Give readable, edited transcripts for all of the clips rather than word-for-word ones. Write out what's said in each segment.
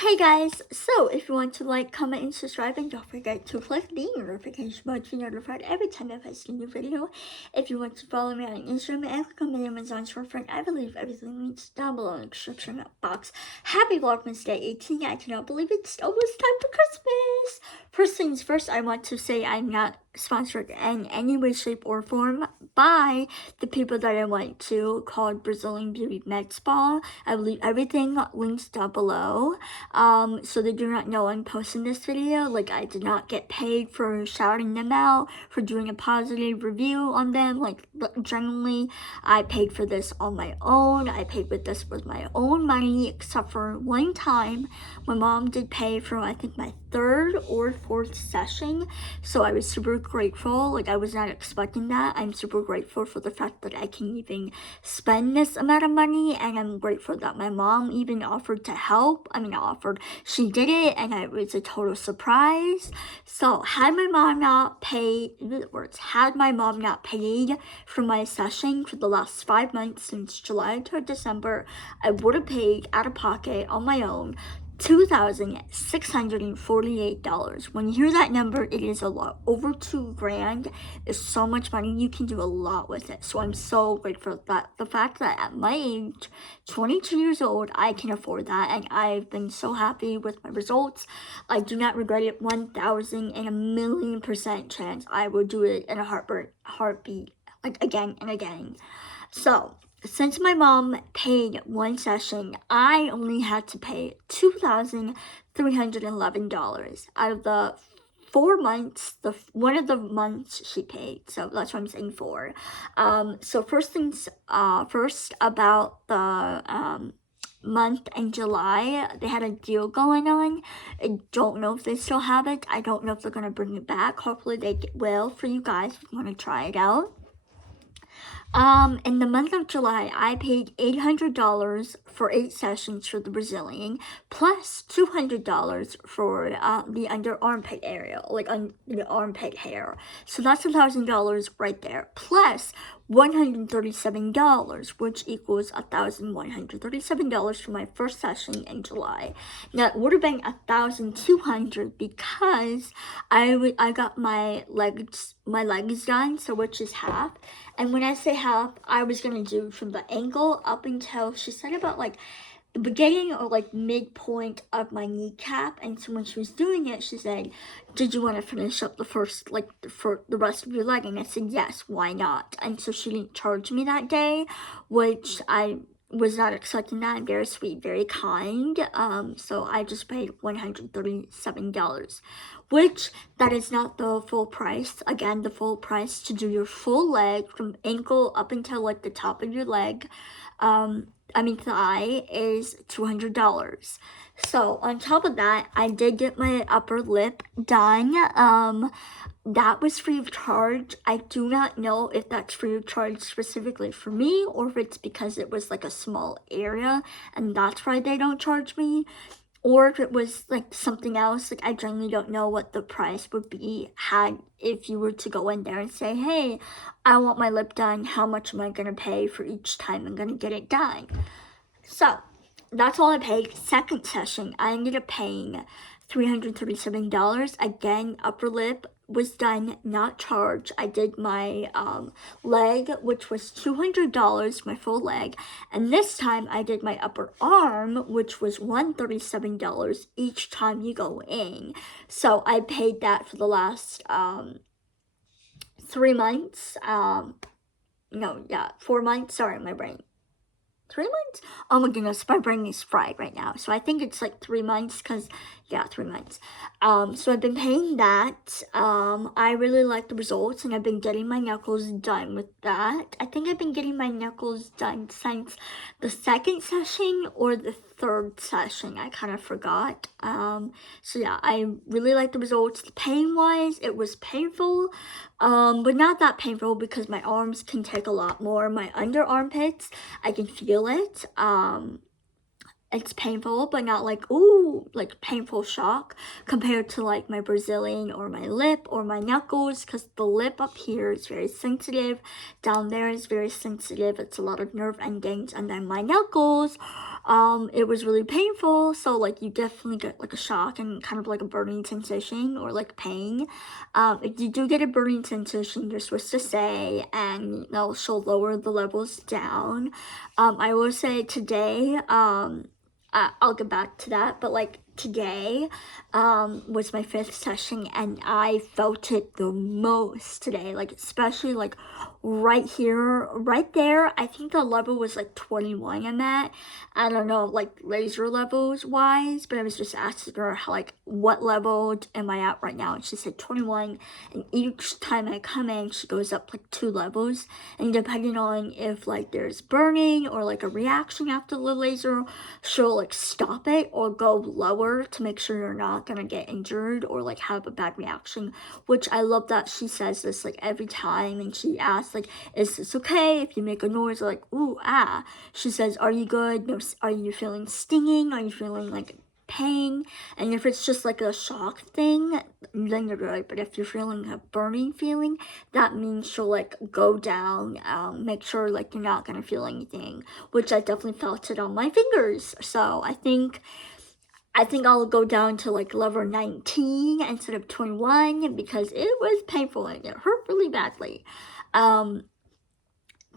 Hey guys, so if you want to like, comment, and subscribe, and don't forget to click the notification bell to be notified every time I post a new video. If you want to follow me on Instagram and click on my Amazon storefront, I will leave everything links down below in the description box. Happy Vlogmas Day 18. I cannot believe it's almost time for Christmas. First things first, I want to say I'm not sponsored in any way, shape, or form by the people that I went to called Brazilian Beauty Med Spa. I will leave everything links down below. So they do not know I'm posting this video. Like, I did not get paid for shouting them out, for doing a positive review on them. Like, generally, I paid for this on my own. I paid with this with my own money, except for one time my mom did pay for, I think, my third or fourth session. So I was super grateful. Like, I was not expecting that. I'm super grateful for the fact that I can even spend this amount of money, and I'm grateful that my mom even offered to help. I mean, not offered, she did it, and it was a total surprise. So had my mom not paid for my session for the last 5 months since July to December, I would have paid out of pocket on my own $2,648. When you hear that number, it is a lot. Over $2,000 is so much money. You can do a lot with it. So I'm so grateful that the fact that at my age, 22 years old, I can afford that, and I've been so happy with my results. I do not regret it. 1,000,000,000% chance I will do it in a heartbeat, like again and again. So since my mom paid one session, I only had to pay $2,311 out of the 4 months. One of the months she paid, so that's what I'm saying 4. So first about the month in July, they had a deal going on. I don't know if they still have it. I don't know if they're gonna bring it back. Hopefully they will for you guys if you want to try it out. In the month of July, I paid $800 for 8 sessions for the Brazilian, plus $200 for the under armpit area, like on the armpit hair. So that's $1,000 right there, plus $137, which equals $1,137 for my first session in July. Now it would have been $1,200 because I got my legs done, so which is half. And when I say half, I was gonna do from the ankle up until, she said, about like the beginning or like midpoint of my kneecap. And so when she was doing it, she said, did you want to finish up the first, like for the rest of your leg? And I said, yes, why not? And so she didn't charge me that day, which I was not expecting that. Very sweet, very kind. So I just paid $137, which that is not the full price. Again, the full price to do your full leg from ankle up until like the top of your leg, thigh, is $200. So on top of that, I did get my upper lip done. That was free of charge. I do not know if that's free of charge specifically for me, or if it's because it was like a small area and that's why they don't charge me, or if it was like something else. Like, I generally don't know what the price would be if you were to go in there and say, hey, I want my lip done, how much am I gonna pay for each time I'm gonna get it done? So that's all I paid. Second session, I ended up paying $337. Again, upper lip was done, not charged. I did my leg, which was $200, my full leg. And this time I did my upper arm, which was $137 each time you go in. So I paid that for the last 3 months. 4 months. Sorry, my brain. 3 months? Oh my goodness, my brain is fried right now. So I think it's like 3 months, because, 3 months. So I've been paying that. I really like the results, and I've been getting my knuckles done with that. I think I've been getting my knuckles done since the second session or the third session. I kind of forgot. So yeah, I really like the results. The pain-wise, it was painful, but not that painful because my arms can take a lot more. My under armpits, I can feel it. It's painful, but not like, ooh, like painful shock compared to like my Brazilian or my lip or my knuckles, because the lip up here is very sensitive, down there is very sensitive. It's a lot of nerve endings, and then my knuckles It was really painful, so like you definitely get like a shock and kind of like a burning sensation or like pain. If you do get a burning sensation, you're supposed to say, and she'll lower the levels down. I will say today, I'll get back to that, but like today was my 5th session, and I felt it the most today, like especially like right here, right there. I think the level was like 21 I'm at. I don't know, like laser levels wise, but I was just asking her how, like, what level am I at right now, and she said 21, and each time I come in, she goes up like 2 levels, and depending on if like there's burning or like a reaction after the laser, she'll like stop it or go lower to make sure you're not gonna get injured or like have a bad reaction, which I love that she says this like every time, and she asks like, is this okay if you make a noise like ooh, ah? She says, are you good? No, are you feeling stinging? Are you feeling like pain? And if it's just like a shock thing, then you're good. But if you're feeling a burning feeling, that means she'll like go down, make sure like you're not gonna feel anything, which I definitely felt it on my fingers. So I think I'll go down to like level 19 instead of 21 because it was painful and it hurt really badly.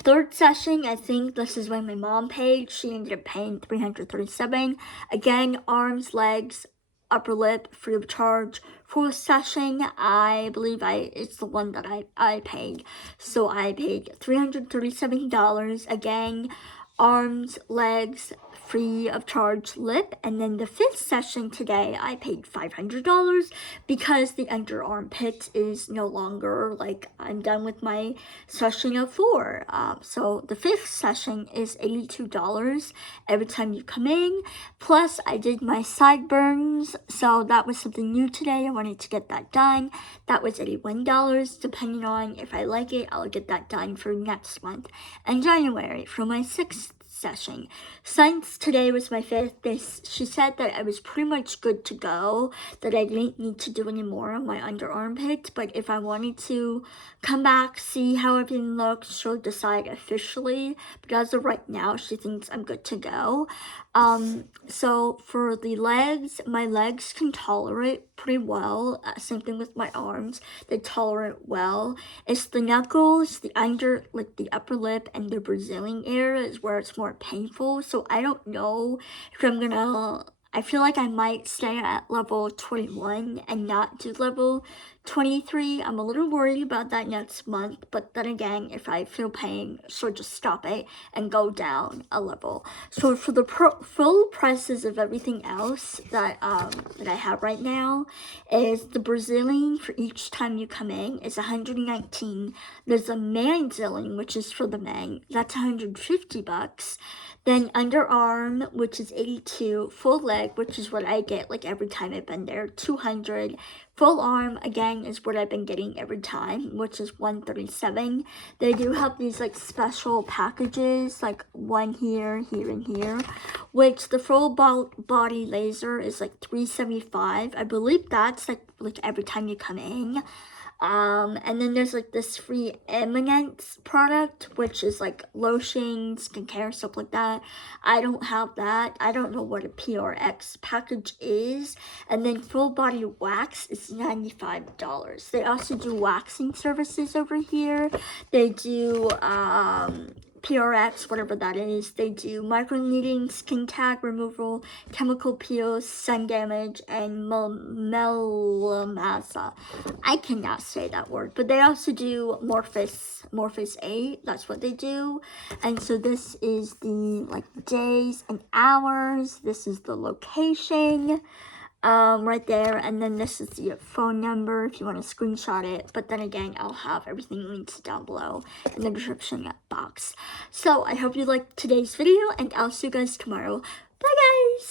3rd session, I think this is when my mom paid. She ended up paying $337. Again, arms, legs, upper lip, free of charge. 4th session, I believe it's the one that I paid. So I paid $337. Again, arms, legs, free of charge, lip. And then the 5th session today, I paid $500 because the underarm pit is no longer, like, I'm done with my session of 4. So the 5th session is $82 every time you come in. Plus, I did my sideburns, so that was something new today. I wanted to get that done. That was $81. Depending on if I like it, I'll get that done for next month in January for my 6th session. Since today was my 5th, she said that I was pretty much good to go, that I didn't need to do any more on my underarm pit, but if I wanted to come back, see how everything looks, she'll decide officially, but as of right now, she thinks I'm good to go. So for the legs, my legs can tolerate pretty well, same thing with my arms, they tolerate well. It's the knuckles, the under, like the upper lip, and the Brazilian area is where it's more painful, so I don't know if I'm gonna, I feel like I might stay at level 21 and not do level 23. I'm a little worried about that next month, but then again, if I feel pain, she'll just stop it and go down a level. So for the full prices of everything else that I have right now is the Brazilian for each time you come in is $119. There's a Manzillion, which is for the men, that's $150. Then underarm, which is $82. Full leg, which is what I get like every time I've been there, $200. Full arm, again, is what I've been getting every time, which is $137. They do have these like special packages, like one here, here, and here, which the full body laser is like $375. I believe that's like every time you come in. And then there's like this free Eminence product, which is like lotion, skincare, stuff like that. I don't have that. I don't know what a PRX package is. And then full body wax is $95. They also do waxing services over here. They do PRX, whatever that is. They do microneedling, skin tag removal, chemical peels, sun damage, and melamasa. I cannot say that word, but they also do Morphus 8. That's what they do. And so this is the like days and hours. This is the location. Right there, and then this is the phone number if you want to screenshot it, but then again, I'll have everything linked down below in the description box. So I hope you liked today's video, and I'll see you guys tomorrow. Bye guys!